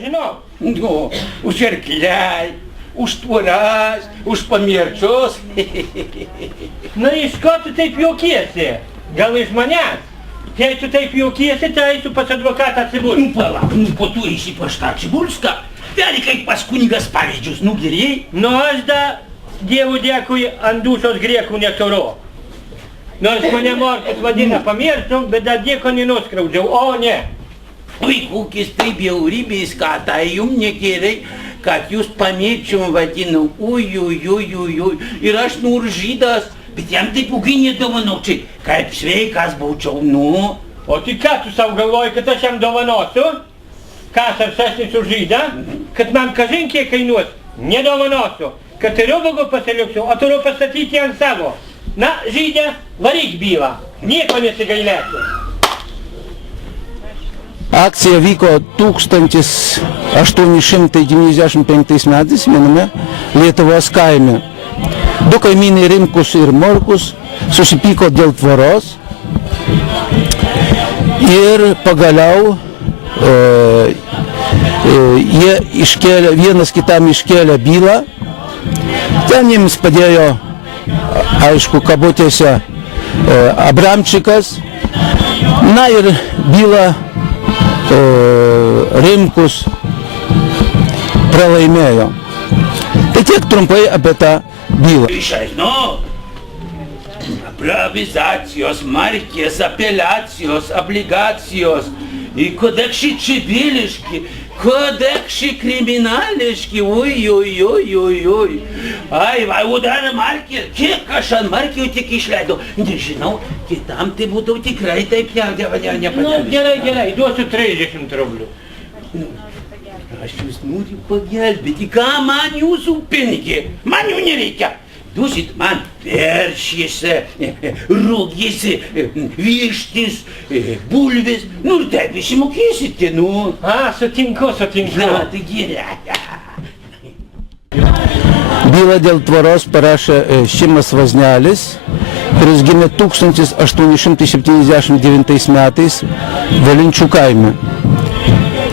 žinau. Nu, už arkliai, už tvoras, už pamirčius. Na, iš ko tu taip juokiesi? Gal iš manęs? Jei tu taip juokiesi, tai eisiu pas advokatą Cibulską. Palauk, po tu eisi pas tą Cibulską. Vėl kaip pas kunigas pavyzdžius nugerėjai. Nu, aš da, Dievu dėkui, ant dušos griekų neturiu. Nors mane Morkus vadina pamirštum, bet dar nieko nenuskriaudžiau, o ne. Oi, kokiais tai bjaurybės, ką tai jums negerai, kad jūs pamirčium vadinau. Ui. Ir aš nors žydas, bet jam taip ugai nedovanočiai, kaip sveikas būčiau, nu. O tai ką tu savo galvoji, kad aš jam dovanosiu? Kas arsesnis už žydą? Kad man kažin kiek kainuos? Nedovanosiu. Kad ir ubagų pasiliksiu, o turiu pastatyti ant savo. Na, žydė, varyk bylą. Nieko nesigailėsiu. Akcija vyko 1895 metais viename Lietuvos kaime. Du kaimynai Rimkus ir Morkus susipyko dėl tvoros ir pagaliau jie vienas kitam iškėlė bylą. Ten jiems padėjo, aišku, kabutėse Abramčikas. Na ir bylą Rimkus pralaimėjo. Tai tiek trumpai apie tą bylą. Išeinu. Aprovizacijos, markės, apeliacijos, obligacijos, kodekšai čiviliški, kodekšai kriminališki, oi. Ai, o dar markė, kiek aš ant markėjų tik išleidau. Nežinau, kitam tai būtų tikrai taip nepadėvis. Nu, gerai, duosiu 30 rublių. Aš jūs noriu pagelbėti, ką man jūsų pinigai? Man jų nereikia. Duosit man veršėse, rūgėse, vištis, bulvės, nu ir taip išmokėsite, nu. A, sutinku. Na, tai gerai. Bylą dėl tvoros parašė Šimas Vaznelis, kuris gimė 1879 metais Valinčių kaime.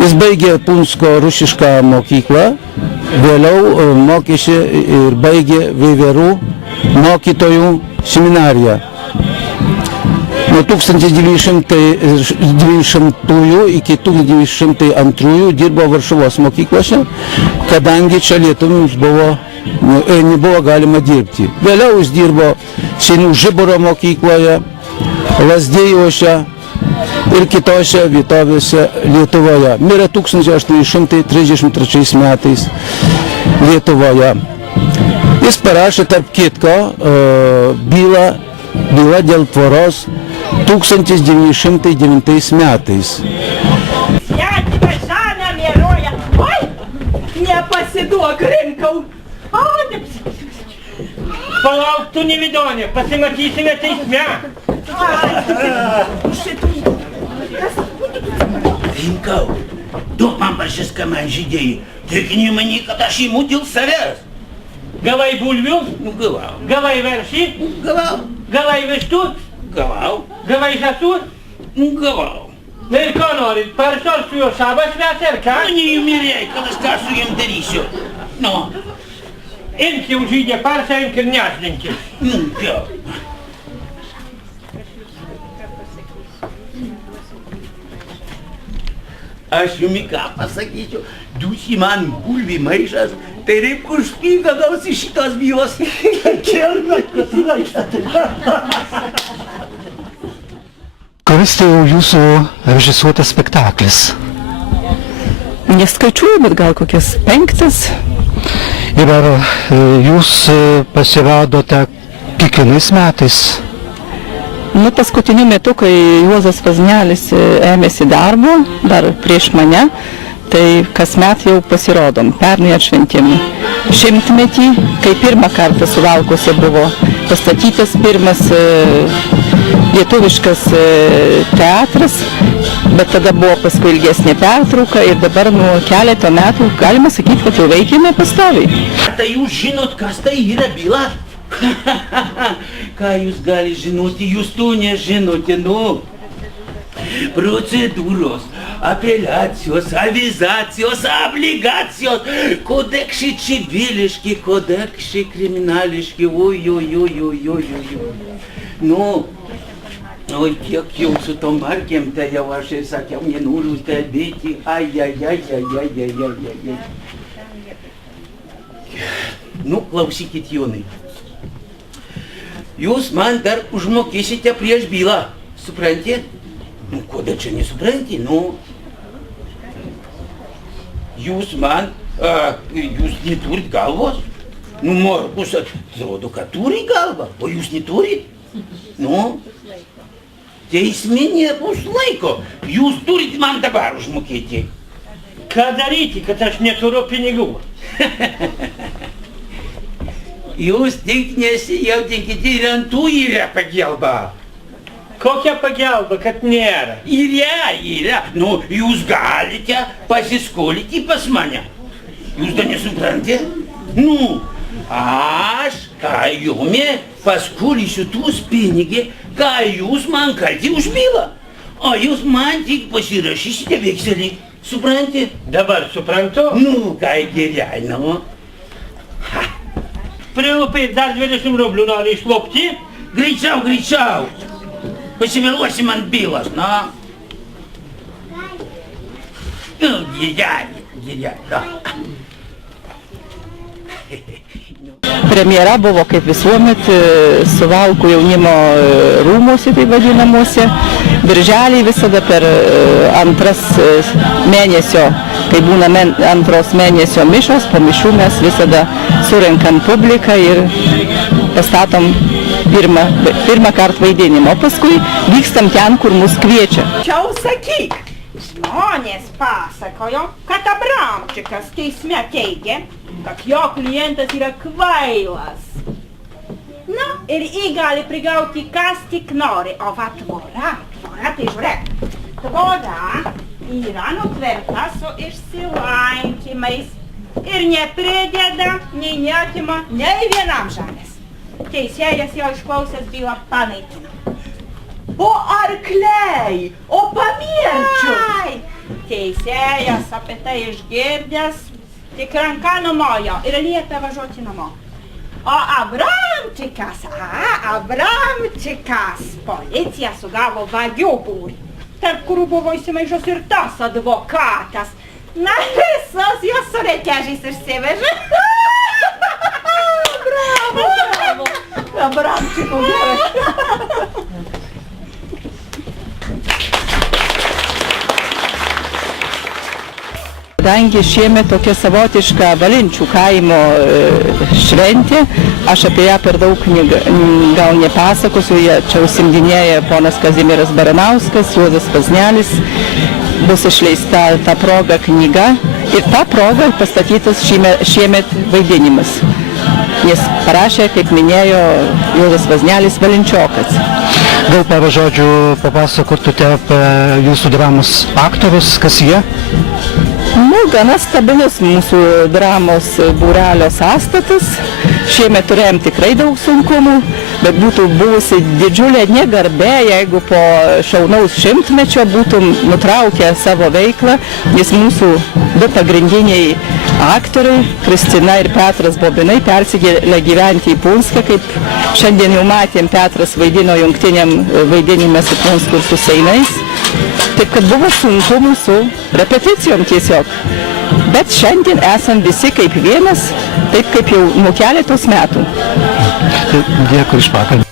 Jis baigė Punsko rusišką mokyklą, vėliau mokėsi ir baigė Veiverų mokytojų seminariją. Nuo 1990 iki 1902 dirbo Varšuvos mokyklose, kadangi čia lietuviams nebuvo galima dirbti. Vėliau jis dirbo Senių Žiburo mokykloje, Lazdėjuose ir kitose vietovėse Lietuvoje. Mirė 1833 metais Lietuvoje. Jis parašė tarp kitko bylą dėl tvoros 1909 metais. Svetima žana mėroja. Oi, nepasiduok, Rimkau. Palauk, tu nevidonė, pasimatysime teisme. Rimkau, duok man pašiską man žydėjai. Tik nemanyk, kad aš įimu dėl savęs. Gavai bulvių? Nu, gavau. Gavai veršį? Gavau. Gavai vištų? Gavau. Gavai žąsų? Gavau. Na ir ko norit, paršos su jo šabas švęs ir ką? Nu, neįmirėjai, kad aš ką su jiem darysiu. Nu. Imk jau žydė paršą, imk ir neždinkis. Nu, jau. Aš jumi ką pasakyčiau, dusi man bulvį maišas, tai reik užpyga gaus iš šitos bylos. Kuris tai jau jūsų režisuotas spektaklis? Neskaičiuoju, bet gal kokias 5. Ir ar jūs pasirodote kiekvienais metais? Nu, paskutiniu metu, kai Juozas Vaznelis ėmėsi darbo, dar prieš mane, tai kasmet jau pasirodom. Pernai atšventėm 100-metį, kai pirmą kartą Suvalkuose buvo pastatytas pirmas lietuviškas teatras, bet tada buvo paskui ilgesnė pertrauka ir dabar nuo keleto metų galima sakyti, kad jau veikėme pastoviai. Tai jūs žinot, kas tai yra byla? Ką jūs gali žinoti, jūs to nežinote, nu. Procedūros, apeliacijos, avizacijos, obligacijos, kodekšai civiliški, kodekšai kriminališki, oi. Nu, oi, kiek jau su tom markėm, tai jau aš ir sakiau, nenoriu stebėti, ai. Nu, klausykit, Jonai. Jūs man dar užmokėsite prieš bylą, supranti? Nu, kodėl čia nesupranti, nu? Jūs man, jūs neturit galvos? Nu, Morkus atrodo, kad turi galvą, o jūs neturit? Nu, teisme nebus laiko, jūs turit man dabar užmokėti. Ką daryti, kad aš neturiu pinigų? Jūs tik nesijaudinkite, ir ant tų yra pagelba. Kokia pagalba, kad nėra? Yra. Nu, jūs galite pasiskolinti pas mane. Jūs to nesuprantate? Nu, aš, ką jumi, paskolysiu tuos pinigį, ką jūs man kalti už bylą. O jūs man tik pasirašysite vekselį. Supranti? Dabar suprantu. Nu, ką gerai, nu. Prilupai dar 20 rublių nori išlopti? Greičiau. Pasivėluosim ant bylos, na. Gerai, na. Premjera buvo kaip visuomet Suvalkų jaunimo rūmuose, tai vadinamuose. Birželį visada per antras mėnesio, kai būna antros mėnesio mišos, po mišų mes visada surenkam publiką ir pastatom pirmą kartą vaidinimą, o paskui vykstam ten, kur mus kviečia. Čia sakyk, žmonės pasakojo, kad Abramčikas teisme teigė, kad jo klientas yra kvailas. Na, ir jį gali prigauti kas tik nori, o va tvora, tai žiūrėk, tvora yra nutverta su išsilankymais ir neprideda, nei neatima, nei vienam žemės. Teisėjas jo išklausęs bylą panaikino. O arkliai, o pamierčius. Teisėjas apie tai išgirdęs, tik ranką numojo ir liepė važiuoti namo. O Abramčikas, policija sugavo vagių būrį, tarp kurių buvo įsimaišęs ir tas advokatas. Na, visos jos su rekežiais išsivežė. Bravo! Abramčikų gerai. Kadangi šiemet tokia savotiška Valinčių kaimo šventė, aš apie ją per daug gal nepasakosiu, čia užsiimdinėja ponas Kazimieras Baranauskas, Juozas Vaznelis, bus išleista ta proga knyga ir ta proga pastatytas šiemet vaidinimas, nes parašė, kaip minėjo Juozas Vaznelis, Valinčiokas. Gal porą žodžių papasakotumėte apie jūsų dramos aktorius, kas jie? Nu, gana stabilus mūsų dramos būrelio sąstatas. Šiemet turėjom tikrai daug sunkumų, bet būtų buvusi didžiulė negarbė, jeigu po šaunaus 100-mečio būtum nutraukę savo veiklą, nes mūsų du pagrindiniai aktoriai, Kristina ir Petras Bobinai, persikėlė gyventi į Punską, kaip šiandien jau matėm, Petras vaidino jungtiniam vaidinime su Punskų ir su Seinais. Taip, kad buvo sunkumų su repeticijom tiesiog. Bet šiandien esam visi kaip vienas, taip kaip jau nuo keletos metų. Dėkui iš pokalbį.